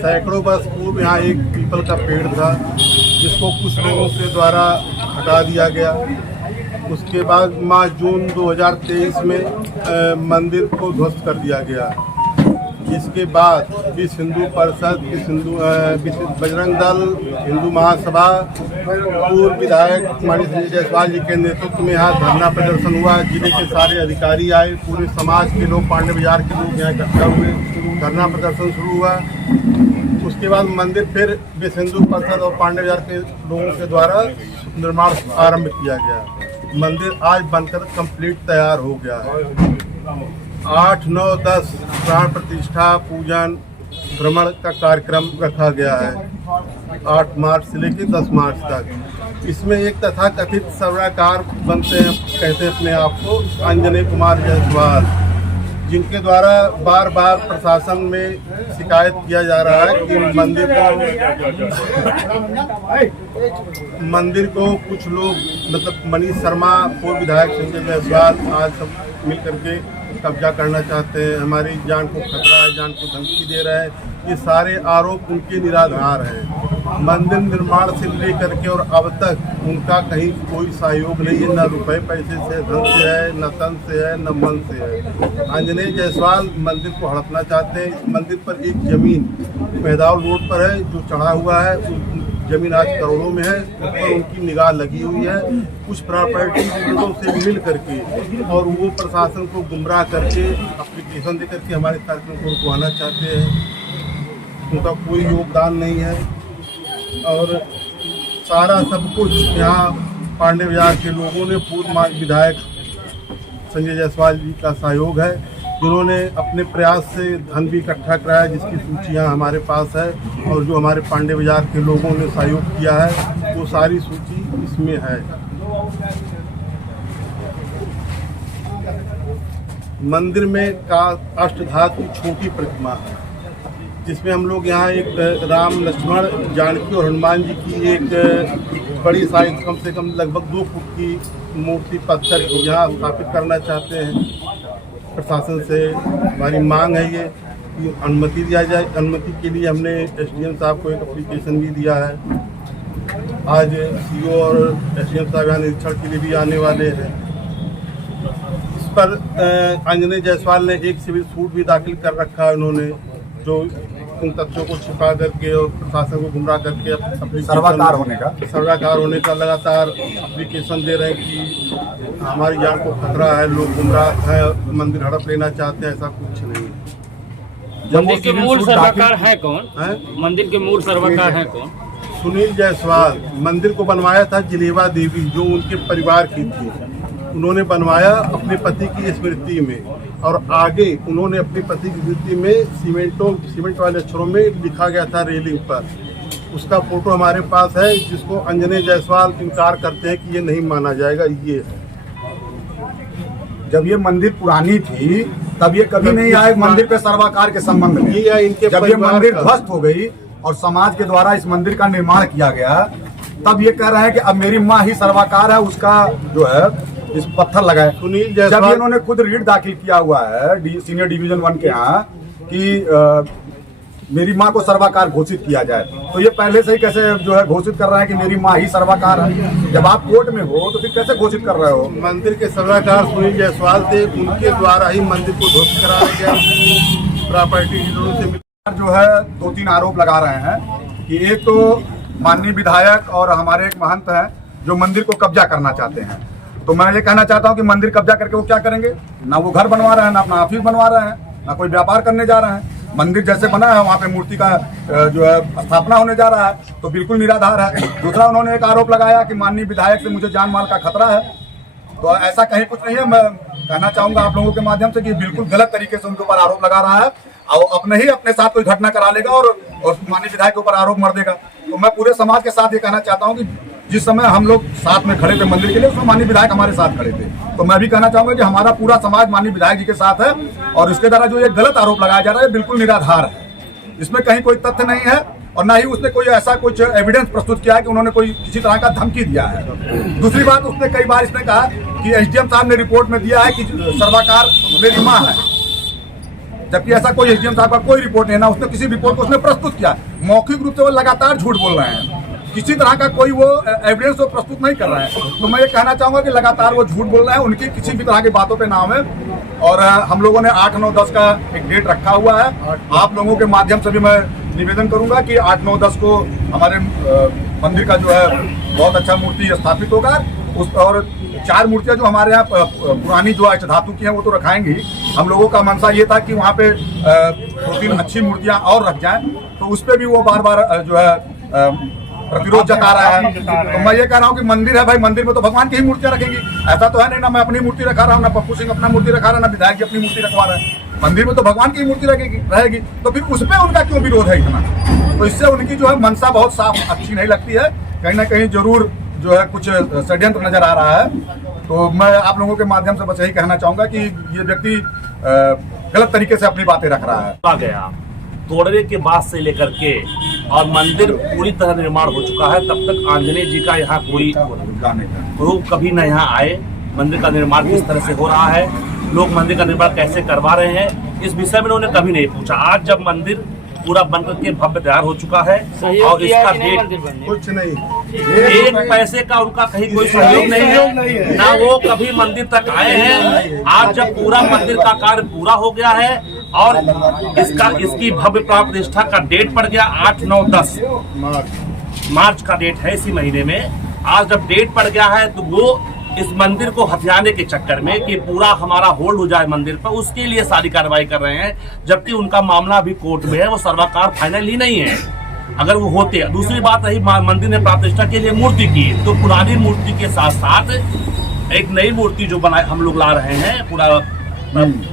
सैकड़ों वर्ष पूर्व यहाँ एक पीपल का पेड़ था जिसको कुछ लोगों के द्वारा हटा दिया गया। उसके बाद माह जून 2023 में मंदिर को ध्वस्त कर दिया गया। इसके बाद विश्व हिंदू परिषद, बजरंग दल, हिंदू महासभा, पूर्व विधायक माननीय संजय जायसवाल जी के नेतृत्व में यहाँ धरना प्रदर्शन हुआ। जिले के सारे अधिकारी आए, पूरे समाज के लोग, पांडे बाजार के लोग यहाँ इकट्ठा हुए, धरना प्रदर्शन शुरू हुआ। उसके बाद मंदिर फिर विश्व हिंदू परिषद और पांडे बाजार के लोगों के द्वारा निर्माण आरंभ किया गया। मंदिर आज बनकर कंप्लीट तैयार हो गया है। 8, 9, 10 प्राण प्रतिष्ठा, पूजन, भ्रमण का कार्यक्रम रखा गया है 8 मार्च से लेकर 10 मार्च तक। इसमें एक तथाकथित सलाहकार बनते हैं, कहते हैं अपने आप को, अंजनी कुमार जायसवाल, जिनके द्वारा बार बार प्रशासन में शिकायत किया जा रहा है कि मंदिर को कुछ लोग, मतलब मनीष शर्मा, पूर्व विधायक संजय जायसवाल, आज सब मिल करके कब्जा करना चाहते हैं। हमारी जान को खतरा है, जान को धमकी दे रहे हैं। ये सारे आरोप उनके निराधार हैं। मंदिर निर्माण से लेकर के और अब तक उनका कहीं कोई सहयोग नहीं है, न रुपए पैसे से, धन से है, न तन से है, न मन से है। अंजनी जायसवाल मंदिर को हड़पना चाहते हैं। इस मंदिर पर एक जमीन मैदान रोड पर है जो चढ़ा हुआ है, जमीन आज करोड़ों में है, ऊपर उनकी निगाह लगी हुई है। कुछ प्रॉपर्टी लोगों से मिल करके और वो प्रशासन को गुमराह करके एप्लीकेशन दे करके हमारे कार्यक्रम को रुकवाना चाहते हैं। उनका कोई योगदान नहीं है और सारा सब कुछ यहाँ पांडे बाजार के लोगों ने, पूर्व विधायक संजय जायसवाल जी का सहयोग है, जिन्होंने अपने प्रयास से धन भी इकट्ठा कराया, जिसकी सूचियाँ हमारे पास है, और जो हमारे पांडे बाजार के लोगों ने सहयोग किया है वो सारी सूची इसमें है। मंदिर में का अष्टधातु छोटी प्रतिमा है, जिसमें हम लोग यहाँ एक राम, लक्ष्मण, जानकी और हनुमान जी की एक बड़ी साइज, कम से कम लगभग 2 फुट की मूर्ति पत्थर को यहाँ स्थापित करना चाहते हैं। प्रशासन से हमारी मांग है ये कि अनुमति दिया जाए। अनुमति के लिए हमने एसडीएम साहब को एक एप्लीकेशन भी दिया है। आज सीओ और एसडीएम साहब यहाँ निरीक्षण के लिए भी आने वाले हैं। इस पर अंजनी जायसवाल ने एक सिविल सूट भी दाखिल कर रखा है उन्होंने, जो उन तथ्यों को छिपा करके और प्रशासन को गुमराह करके अपनी सर्वाकार होने का लगातार एप्लीकेशन दे रहे हैं कि हमारी जान को खतरा है, लोग गुमराह है, मंदिर हड़प लेना चाहते हैं। ऐसा कुछ नहीं है। मंदिर के मूल सर्वाकार है कौन है? मंदिर के मूल सर्वाकार है कौन? सुनील जायसवाल। मंदिर को बनवाया था जिलेवा देवी, जो उनके परिवार की थी। उन्होंने बनवाया अपने पति की स्मृति में, और आगे उन्होंने अपने पति की स्मृति में सीमेंट वाले अक्षरों में लिखा गया था रेलिंग पर। उसका फोटो हमारे पास है, जिसको अंजनी जायसवाल इनकार करते हैं कि ये नहीं माना जाएगा। ये है, जब ये मंदिर पुरानी थी तब ये कभी नहीं आए मंदिर पे सर्वाकार के संबंध में। ये इनके जब ये मंदिर ध्वस्त हो गई और समाज के द्वारा इस मंदिर का निर्माण किया गया, तब ये कह रहे हैं कि अब मेरी माँ ही सर्वाकार है, उसका जो है इस पत्थर लगाए। सुनील जब इन्होंने खुद रीट दाखिल किया हुआ है सीनियर डिवीजन 1 के यहाँ कि मेरी माँ को सर्वाकार घोषित किया जाए, तो ये पहले से ही कैसे जो है घोषित कर रहा है कि मेरी माँ ही सर्वाकार है? जब आप कोर्ट में हो तो फिर कैसे घोषित कर रहे हो? मंदिर के सर्वाकार सुनील जायसवाल थे, उनके द्वारा ही मंदिर को ध्वस्त कराया गया। प्रॉपर्टी डीलरों से जो है 2-3 आरोप लगा रहे हैं कि एक तो माननीय विधायक और हमारे एक महंत हैं जो मंदिर को कब्जा करना चाहते हैं। तो मैं ये कहना चाहता हूँ कि मंदिर कब्जा करके वो क्या करेंगे? ना वो घर बनवा रहे हैं, ना अपना ऑफिस बनवा रहे हैं, ना कोई व्यापार करने जा रहे हैं। मंदिर जैसे बना है वहाँ पे मूर्ति का जो है स्थापना होने जा रहा है, तो बिल्कुल निराधार है। दूसरा, उन्होंने एक आरोप लगाया कि माननीय विधायक से मुझे जान माल का खतरा है। तो ऐसा कहीं कुछ नहीं है। मैं कहना चाहूंगा आप लोगों के माध्यम से कि बिल्कुल गलत तरीके से उनके ऊपर आरोप लगा रहा है, और अपने साथ कोई घटना करा लेगा और माननीय विधायक के ऊपर आरोप मर देगा। तो मैं पूरे समाज के साथ ये कहना चाहता हूँ कि जिस समय हम लोग साथ में खड़े थे मंदिर के लिए, उसमें माननीय विधायक हमारे साथ खड़े थे। तो मैं भी कहना चाहूंगा कि हमारा पूरा समाज माननीय विधायक जी के साथ है, और इसके द्वारा जो ये गलत आरोप लगाया जा रहा है बिल्कुल निराधार है। इसमें कहीं कोई तथ्य नहीं है, और ना ही उसने कोई ऐसा कुछ एविडेंस प्रस्तुत किया है कि उन्होंने कोई किसी तरह का धमकी दिया है। दूसरी बात, उसने कई बार इसने कहा कि एसडीएम साहब ने रिपोर्ट में दिया है कि सर्वाकार मेरी माँ है। जबकि ऐसा कोई एसडीएम साहब का कोई रिपोर्ट नहीं है, ना उसने किसी रिपोर्ट को उसने प्रस्तुत किया। मौखिक रूप से वो लगातार झूठ बोल रहे हैं, किसी तरह का कोई वो एविडेंस वो प्रस्तुत नहीं कर रहा है। तो मैं ये कहना चाहूंगा कि लगातार वो झूठ बोल रहे हैं, उनकी किसी भी तरह की बातों पे नाम है। और हम लोगों ने 8, 9, 10 का एक डेट रखा हुआ है। आप लोगों के माध्यम से भी मैं निवेदन करूंगा कि 8, 9, 10 को हमारे मंदिर का जो है बहुत अच्छा मूर्ति स्थापित होगा। और 4 मूर्तियां जो हमारे यहाँ पुरानी जो अष्ट धातु की हैं वो तो रखाएंगी। हम लोगों का मंशा ये था कि वहाँ पे 2-3 अच्छी मूर्तियां और रख जाएं, तो उस पर भी वो बार बार जो है प्रतिरोध जता रहा है। तो मैं ये कह रहा हूँ कि मंदिर है भाई, मंदिर में तो भगवान की ही मूर्तियां रखेंगी। ऐसा तो है नहीं ना मैं अपनी मूर्ति रखा रहा हूँ, ना पप्पू सिंह अपना मूर्ति रखा रहा है, ना विधायक जी अपनी मूर्ति रखवा रहे हैं। मंदिर में तो भगवान की मूर्ति रहेगी, तो फिर उसमें उनका क्यों विरोध है इतना? तो इससे उनकी जो है मंशा बहुत साफ अच्छी नहीं लगती है। कहीं ना कहीं जरूर जो है कुछ षड्यंत्र नजर आ रहा है। तो मैं आप लोगों के माध्यम से बस यही कहना चाहूंगा कि ये व्यक्ति गलत तरीके से अपनी बातें रख रहा है। आ गया तोड़ने के बाद से लेकर के और मंदिर पूरी तरह निर्माण हो चुका है, तब तक आंजनेय जी का यहाँ कोई रूप कभी न यहाँ आए। मंदिर का निर्माण किस तरह से हो रहा है, लोग मंदिर का निर्माण कैसे करवा रहे हैं, इस विषय में उन्होंने कभी नहीं पूछा। आज जब मंदिर पूरा बनकर के भव्य तैयार हो चुका है और इसका डेट कुछ नहीं, 1 पैसे का उनका कहीं कोई सहयोग नहीं है, ना वो कभी मंदिर तक आए हैं। आज जब पूरा मंदिर का कार्य पूरा हो गया है और इसकी भव्य प्राण प्रतिष्ठा का डेट पड़ गया 8, 9, 10 मार्च का डेट है इसी महीने में। आज जब डेट पड़ गया है तो वो इस मंदिर को हथियाने के चक्कर में कि पूरा हमारा होल्ड हो जाए मंदिर पर, उसके लिए सारी कार्रवाई कर रहे हैं। जबकि उनका मामला अभी कोर्ट में है, वो सर्वकार फाइनल ही नहीं है। अगर वो होते, दूसरी बात रही मंदिर ने प्राण प्रतिष्ठा के लिए मूर्ति की, तो पुरानी मूर्ति के साथ साथ एक नई मूर्ति जो बनाए हम लोग ला रहे हैं। पूरा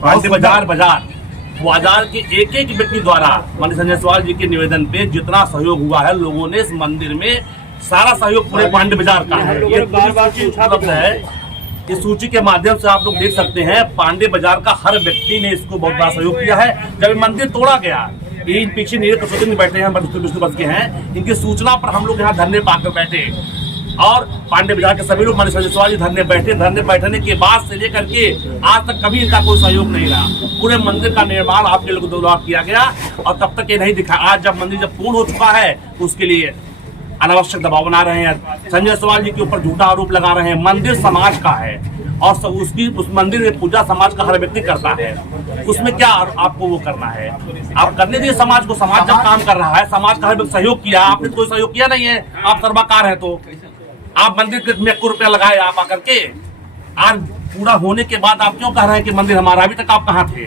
पांडे बाजार के एक व्यक्ति द्वारा माननीय संजय जायसवाल जी के निवेदन पे जितना सहयोग हुआ है, लोगों ने इस मंदिर में सारा सहयोग पूरे पांडे बाजार का है। ये उपलब्ध है, इस सूची के माध्यम से आप लोग देख सकते हैं। पांडे बाजार का हर व्यक्ति ने इसको बहुत बड़ा सहयोग किया है। जब मंदिर तोड़ा गया, इन पीछे नीरज कसोटी में बैठे हैं, विष्णु बस के हैं, इनकी सूचना पर हम लोग यहाँ धरने पाकर बैठे और पांडे बाजार के सभी लोग माननीय संजय जायसवाल जी धरने बैठने के बाद से लेकर के आज तक कभी इनका कोई सहयोग नहीं रहा। पूरे मंदिर का निर्माण आपके लोगों द्वारा किया गया और तब तक ये नहीं दिखा। आज जब मंदिर जब पूर्ण हो चुका है, उसके लिए अनावश्यक दबाव बना रहे हैं, संजय जायसवाल जी के ऊपर झूठा आरोप लगा रहे हैं। मंदिर समाज का है और उस मंदिर में पूजा समाज का हर व्यक्ति करता है, उसमें क्या आपको वो करना है? आप करने दीजिए समाज को। समाज जब काम कर रहा है, समाज का हर व्यक्ति सहयोग किया, आपने कोई सहयोग किया नहीं है। आप सर्वकार है तो आप मंदिर में 1 रुपया लगाए आप आकर के। आज पूरा होने के बाद आप क्यों कह रहे हैं कि मंदिर हमारा? अभी तक आप कहाँ थे?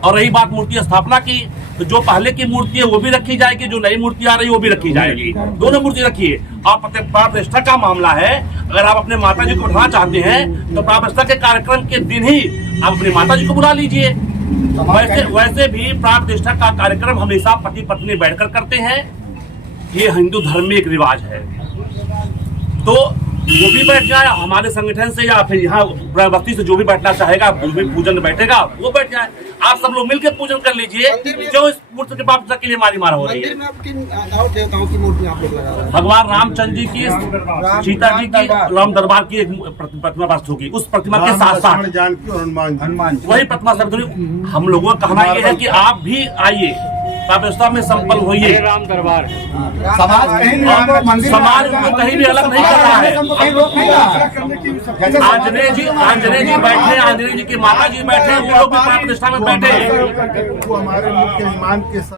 और रही बात मूर्ति स्थापना की, तो जो पहले की मूर्ति है वो भी रखी जाएगी, जो नई मूर्ति आ रही है वो भी रखी जाएगी, दोनों मूर्ति रखिए। और प्राण प्रतिष्ठा का मामला है, अगर आप अपने माता जी को उठाना चाहते हैं तो प्राण प्रतिष्ठा के कार्यक्रम के दिन ही आप अपनी माता जी को बुला लीजिए। वैसे भी प्राण प्रतिष्ठा का कार्यक्रम हमेशा पति पत्नी बैठकर करते हैं, ये हिंदू धर्म में एक रिवाज है। तो वो भी बैठ जाए हमारे संगठन से या फिर यहाँ बस्ती से जो भी बैठना चाहेगा, जो भी पूजन बैठेगा वो बैठ जाए। आप सब लोग मिलकर पूजन कर लीजिए। जो इस मूर्ति के बाप के लिए मारी मार हो रही है, भगवान रामचंद्र जी की, सीता जी की, राम दरबार की एक प्रतिमा पास होगी, उस प्रतिमा के साथ साथ जानकी और हनुमान वही प्रतिमा सब। हम लोगों का कहना यह है कि आप भी आइए, व्यवस्था में संपन्न होइए। राम दरबार समाज को कहीं भी अलग नहीं कर रहा है। आंजनेय जी बैठे, आंजनेय जी की माता जी बैठे, वो लोग भी प्राण प्रतिष्ठा में बैठे। वो हमारे मुख्य ईमान के